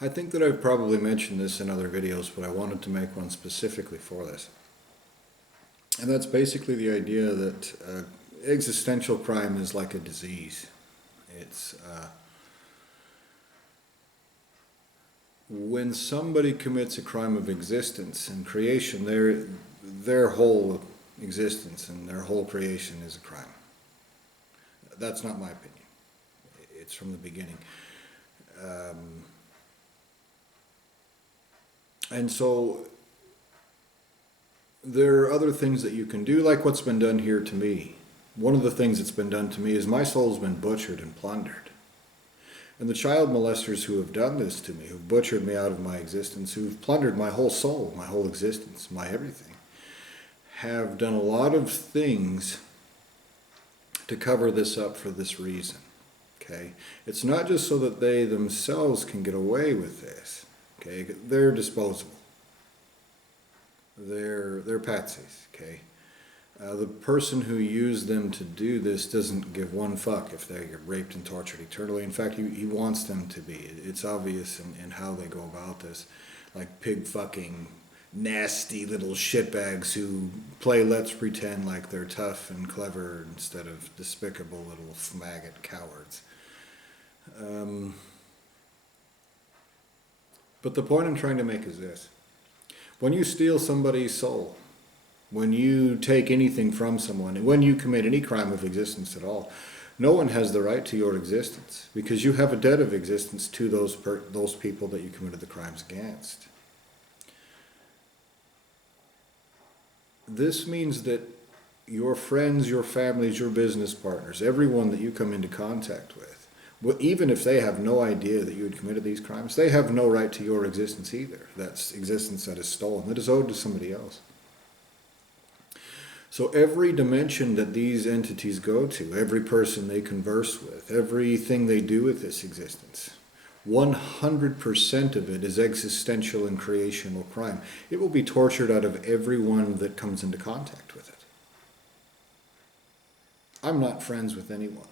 I think that I've probably mentioned this in other videos, but I wanted to make one specifically for this. And that's basically the idea that existential crime is like a disease. It's when somebody commits a crime of existence and creation, their whole existence and their whole creation is a crime. That's not my opinion. It's from the beginning. And so there are other things that you can do, like what's been done here to me. One of the things that's been done to me is my soul's been butchered and plundered. And the child molesters who have done this to me, who've butchered me out of my existence, who've plundered my whole soul, my whole existence, my everything, have done a lot of things to cover this up for this reason. Okay? It's not just so that they themselves can get away with this. Okay? They're disposable. They're patsies. Okay? The person who used them to do this doesn't give one fuck if they get raped and tortured eternally. In fact, he wants them to be. It's obvious in how they go about this. Like pig fucking nasty little shitbags who play let's pretend like they're tough and clever instead of despicable little maggot cowards. But the point I'm trying to make is this. When you steal somebody's soul, when you take anything from someone, and when you commit any crime of existence at all, no one has the right to your existence because you have a debt of existence to those people that you committed the crimes against. This means that your friends, your families, your business partners, everyone that you come into contact with, even if they have no idea that you had committed these crimes, they have no right to your existence either. That's existence that is stolen, that is owed to somebody else. So every dimension that these entities go to, every person they converse with, everything they do with this existence, 100% of it is existential and creational crime. It will be tortured out of everyone that comes into contact with it. I'm not friends with anyone.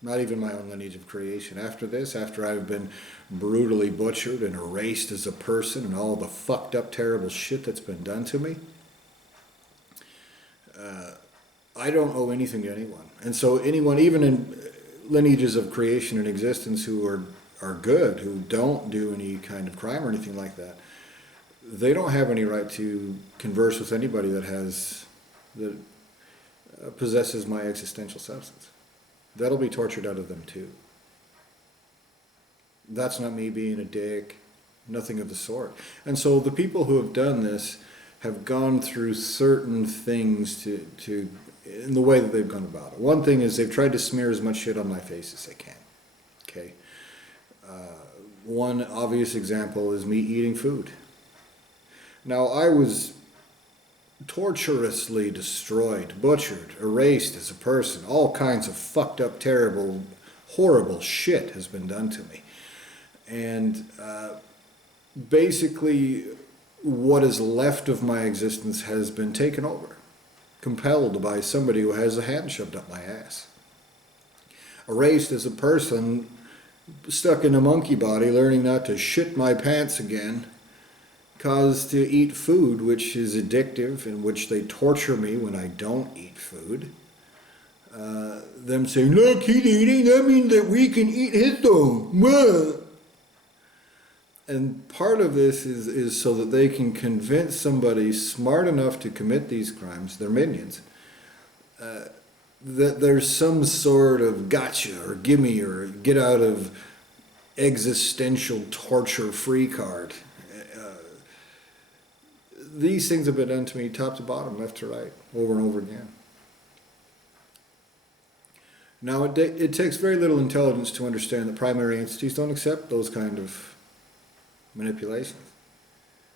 Not even my own lineage of creation. After this, after I've been brutally butchered and erased as a person and all the fucked up, terrible shit that's been done to me, I don't owe anything to anyone. And so anyone, even in lineages of creation and existence who are good, who don't do any kind of crime or anything like that, they don't have any right to converse with anybody that possesses my existential substance. That'll be tortured out of them too. That's not me being a dick, nothing of the sort. And so the people who have done this have gone through certain things to in the way that they've gone about it. One thing is they've tried to smear as much shit on my face as they can. Okay. One obvious example is me eating food. Now, I was torturously destroyed, butchered, erased as a person. All kinds of fucked up, terrible, horrible shit has been done to me. And basically, what is left of my existence has been taken over, compelled by somebody who has a hand shoved up my ass. Erased as a person, stuck in a monkey body, learning not to shit my pants again, caused to eat food which is addictive and which they torture me when I don't eat food. Them saying, look, he's eating, that means that we can eat his own. And part of this is so that they can convince somebody smart enough to commit these crimes, their minions, that there's some sort of gotcha or gimme or get out of existential torture free card. These things have been done to me top to bottom, left to right, over and over again. Now, it takes very little intelligence to understand that primary entities don't accept those kind of manipulations.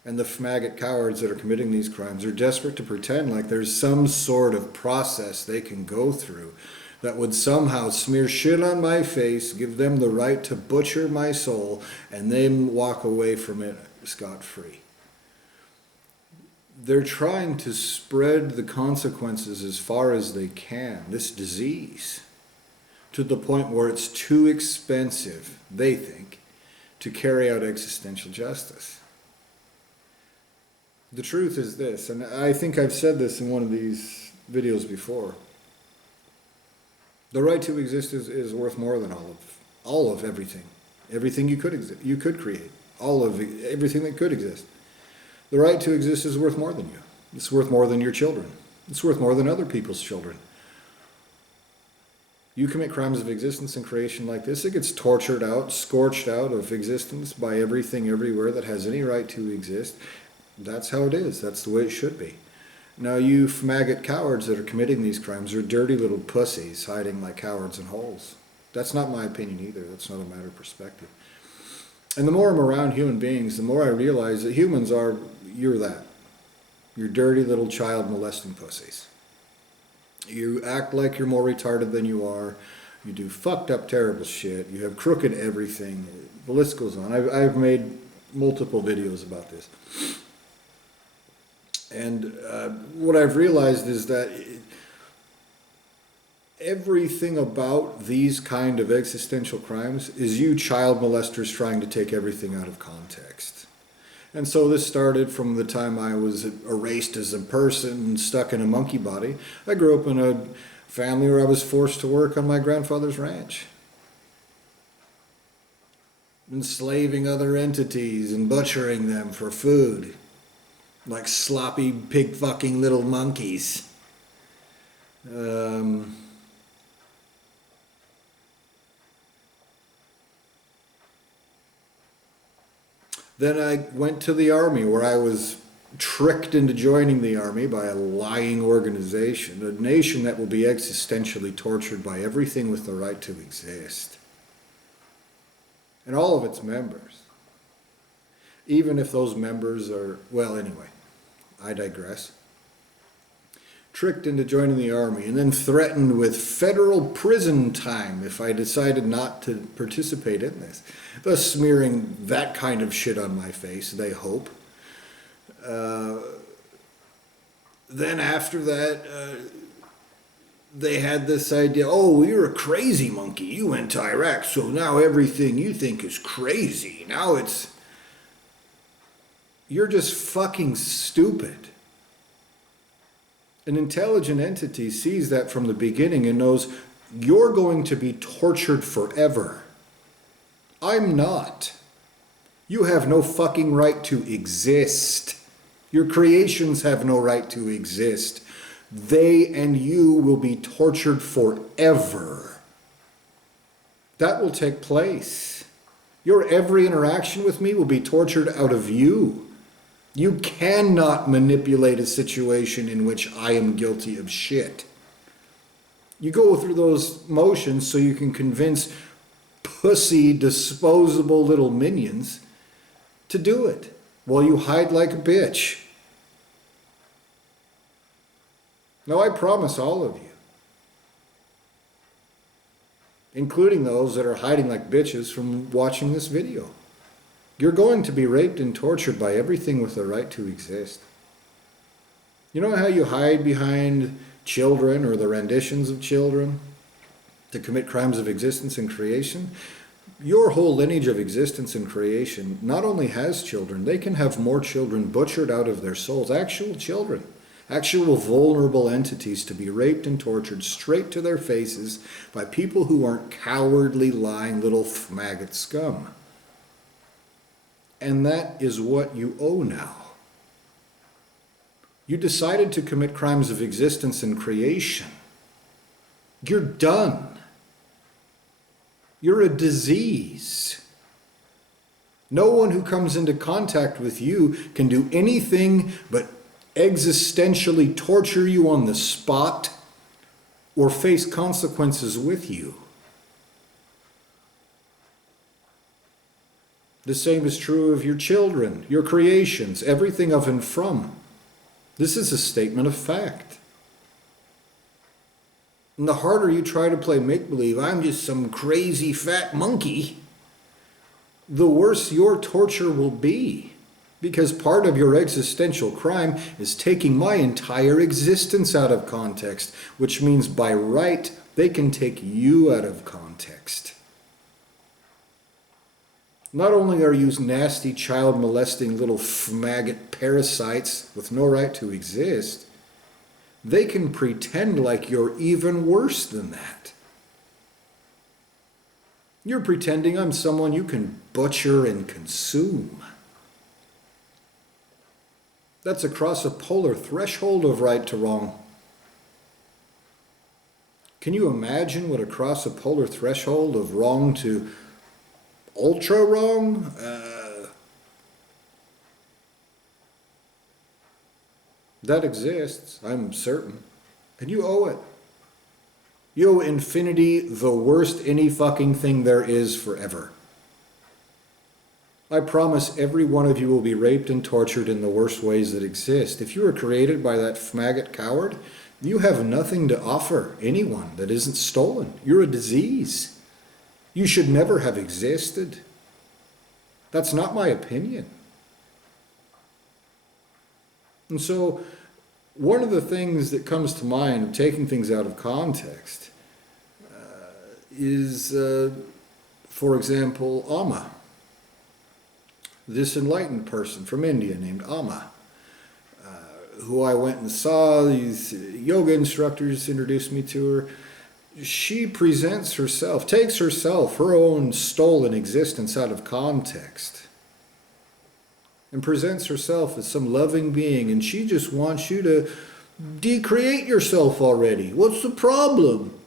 And the maggot cowards that are committing these crimes are desperate to pretend like there's some sort of process they can go through that would somehow smear shit on my face, give them the right to butcher my soul, and then walk away from it scot-free. They're trying to spread the consequences as far as they can, this disease, to the point where it's too expensive, they think, to carry out existential justice. The truth is this, and I think I've said this in one of these videos before. The right to exist is worth more than all of everything. Everything you could create. All of everything that could exist. The right to exist is worth more than you. It's worth more than your children. It's worth more than other people's children. You commit crimes of existence and creation like this, it gets tortured out, scorched out of existence by everything everywhere that has any right to exist. That's how it is. That's the way it should be. Now you maggot cowards that are committing these crimes are dirty little pussies hiding like cowards in holes. That's not my opinion either. That's not a matter of perspective. And the more I'm around human beings, the more I realize that humans are, you're that. You're dirty little child molesting pussies. You act like you're more retarded than you are. You do fucked up terrible shit. You have crooked everything. The list goes on. I've made multiple videos about this. And what I've realized is that everything about these kind of existential crimes is you child molesters trying to take everything out of context. And so this started from the time I was erased as a person, stuck in a monkey body. I grew up in a family where I was forced to work on my grandfather's ranch, enslaving other entities and butchering them for food, like sloppy pig-fucking little monkeys. Then I went to the army, where I was tricked into joining the army by a lying organization, a nation that will be existentially tortured by everything with the right to exist. And all of its members. Even if those members are, well, anyway, I digress. Tricked into joining the army and then threatened with federal prison time if I decided not to participate in this. Thus smearing that kind of shit on my face, they hope. Then after that, they had this idea, oh, you're a crazy monkey. You went to Iraq, so now everything you think is crazy. Now you're just fucking stupid. An intelligent entity sees that from the beginning and knows you're going to be tortured forever. I'm not. You have no fucking right to exist. Your creations have no right to exist. They and you will be tortured forever. That will take place. Your every interaction with me will be tortured out of you. You cannot manipulate a situation in which I am guilty of shit. You go through those motions so you can convince pussy, disposable little minions to do it while you hide like a bitch. Now I promise all of you, including those that are hiding like bitches from watching this video, you're going to be raped and tortured by everything with the right to exist. You know how you hide behind children or the renditions of children to commit crimes of existence and creation? Your whole lineage of existence and creation not only has children, they can have more children butchered out of their souls, actual children, actual vulnerable entities to be raped and tortured straight to their faces by people who aren't cowardly, lying little maggot scum. And that is what you owe now. You decided to commit crimes of existence and creation. You're done. You're a disease. No one who comes into contact with you can do anything but existentially torture you on the spot or face consequences with you. The same is true of your children, your creations, everything of and from. This is a statement of fact. And the harder you try to play make-believe, I'm just some crazy fat monkey, the worse your torture will be. Because part of your existential crime is taking my entire existence out of context, which means by right, they can take you out of context. Not only are you nasty, child-molesting little maggot parasites with no right to exist, they can pretend like you're even worse than that. You're pretending I'm someone you can butcher and consume. That's across a polar threshold of right to wrong. Can you imagine what across a polar threshold of wrong to ultra wrong? That exists, I'm certain. And you owe it. You owe infinity the worst any fucking thing there is forever. I promise every one of you will be raped and tortured in the worst ways that exist. If you were created by that maggot coward, you have nothing to offer anyone that isn't stolen. You're a disease. You should never have existed. That's not my opinion. And so, one of the things that comes to mind of taking things out of context is, for example, Amma. This enlightened person from India named Amma, who I went and saw. These yoga instructors introduced me to her. She presents herself, takes herself, her own stolen existence out of context, and presents herself as some loving being, and she just wants you to decreate yourself already. What's the problem?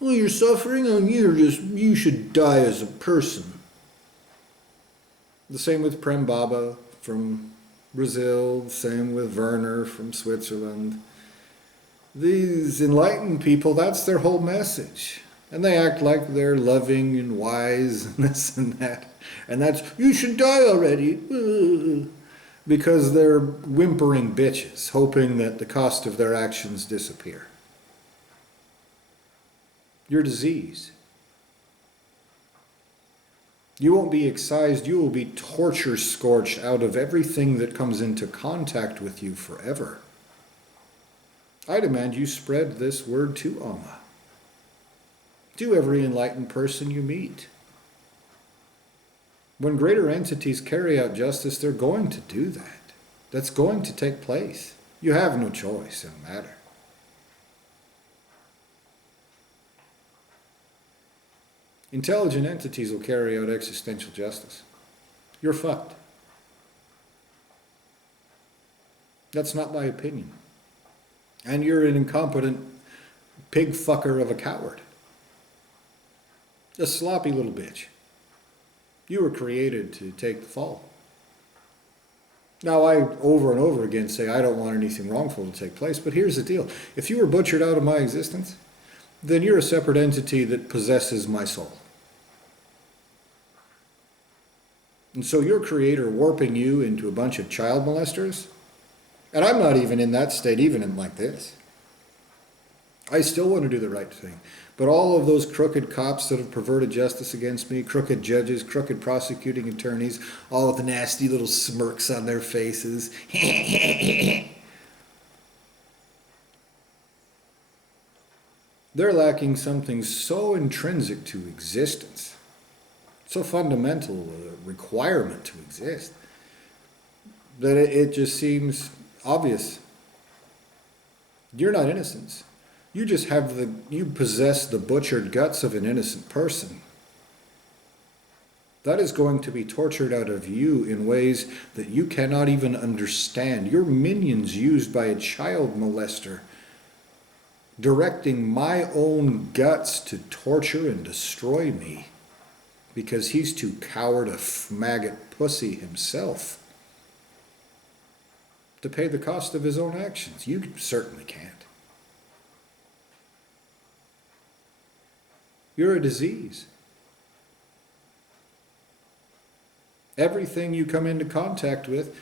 Well, you're suffering, and you should die as a person. The same with Prem Baba from Brazil, the same with Werner from Switzerland. These enlightened people, that's their whole message. And they act like they're loving and wise and this and that. And that's, you should die already. Because they're whimpering bitches, hoping that the cost of their actions disappear. You're disease. You won't be excised, you will be torture scorched out of everything that comes into contact with you forever. I demand you spread this word to Amma, to every enlightened person you meet. When greater entities carry out justice, they're going to do that. That's going to take place. You have no choice in the matter. Intelligent entities will carry out existential justice. You're fucked. That's not my opinion. And you're an incompetent pig fucker of a coward. A sloppy little bitch. You were created to take the fall. Now, I over and over again say I don't want anything wrongful to take place, but here's the deal. If you were butchered out of my existence, then you're a separate entity that possesses my soul. And so your creator warping you into a bunch of child molesters, and I'm not even in that state, even in like this. I still want to do the right thing. But all of those crooked cops that have perverted justice against me, crooked judges, crooked prosecuting attorneys, all with the nasty little smirks on their faces. They're lacking something so intrinsic to existence, so fundamental a requirement to exist, that it just seems obvious. You're not innocent. You just you possess the butchered guts of an innocent person. That is going to be tortured out of you in ways that you cannot even understand. You're minions used by a child molester, directing my own guts to torture and destroy me because he's too coward a maggot pussy himself to pay the cost of his own actions. You certainly can't. You're a disease. Everything you come into contact with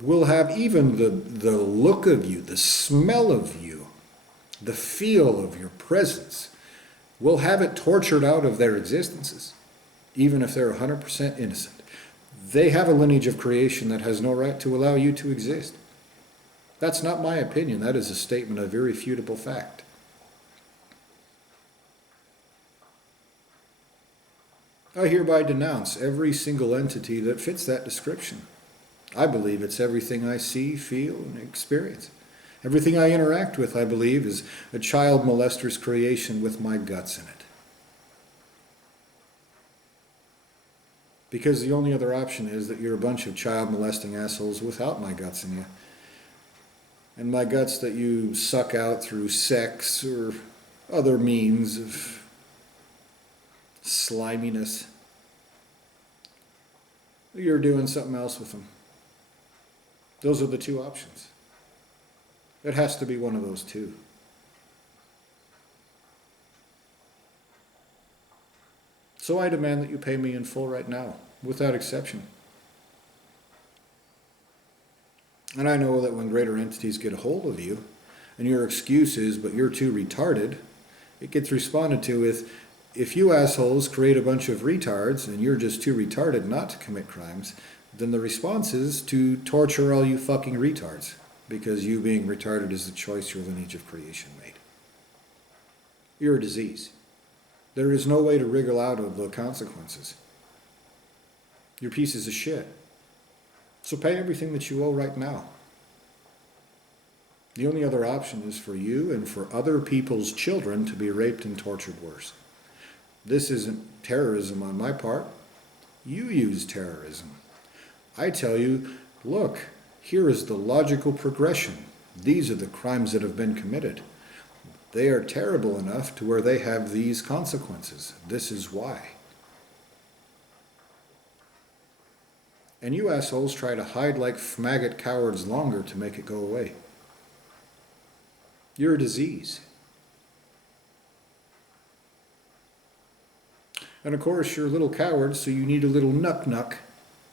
will have even the look of you, the smell of you, the feel of your presence, will have it tortured out of their existences, even if they're 100% innocent. They have a lineage of creation that has no right to allow you to exist. That's not my opinion. That is a statement of irrefutable fact. I hereby denounce every single entity that fits that description. I believe it's everything I see, feel, and experience. Everything I interact with, I believe, is a child molester's creation with my guts in it. Because the only other option is that you're a bunch of child molesting assholes without my guts in you. And my guts that you suck out through sex or other means of sliminess. You're doing something else with them. Those are the two options. It has to be one of those two. So I demand that you pay me in full right now, without exception. And I know that when greater entities get a hold of you, and your excuse is, but you're too retarded, it gets responded to with, if you assholes create a bunch of retards and you're just too retarded not to commit crimes, then the response is to torture all you fucking retards, because you being retarded is the choice your lineage of creation made. You're a disease. There is no way to wriggle out of the consequences. You're pieces of shit. So pay everything that you owe right now. The only other option is for you and for other people's children to be raped and tortured worse. This isn't terrorism on my part. You use terrorism. I tell you, look, here is the logical progression. These are the crimes that have been committed. They are terrible enough to where they have these consequences. This is why. And you assholes try to hide like maggot cowards longer to make it go away. You're a disease. And of course, you're little cowards, so you need a little nuck-nuck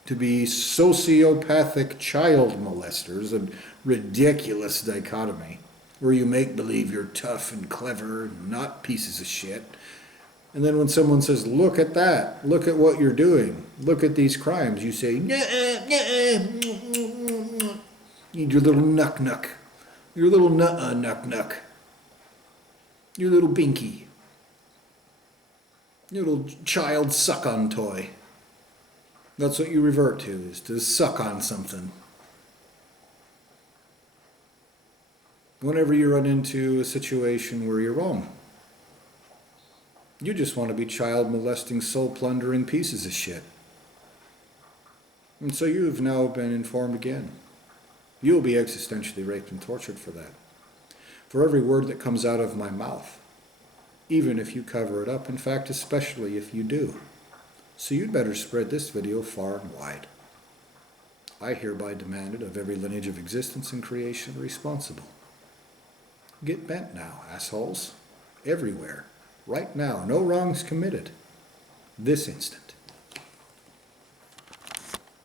to be sociopathic child molesters, a ridiculous dichotomy, where you make believe you're tough and clever, not pieces of shit. And then when someone says, look at that, look at what you're doing, look at these crimes, you say, you your little nuck-nuck, your little nuck-nuck, your little binky, your little child suck-on toy. That's what you revert to, is to suck on something. Whenever you run into a situation where you're wrong, you just want to be child molesting, soul plundering pieces of shit. And so you have now been informed again. You will be existentially raped and tortured for that. For every word that comes out of my mouth, even if you cover it up, in fact, especially if you do. So you'd better spread this video far and wide. I hereby demand it of every lineage of existence and creation responsible. Get bent now, assholes. Everywhere. Right now. No wrongs committed. This instant.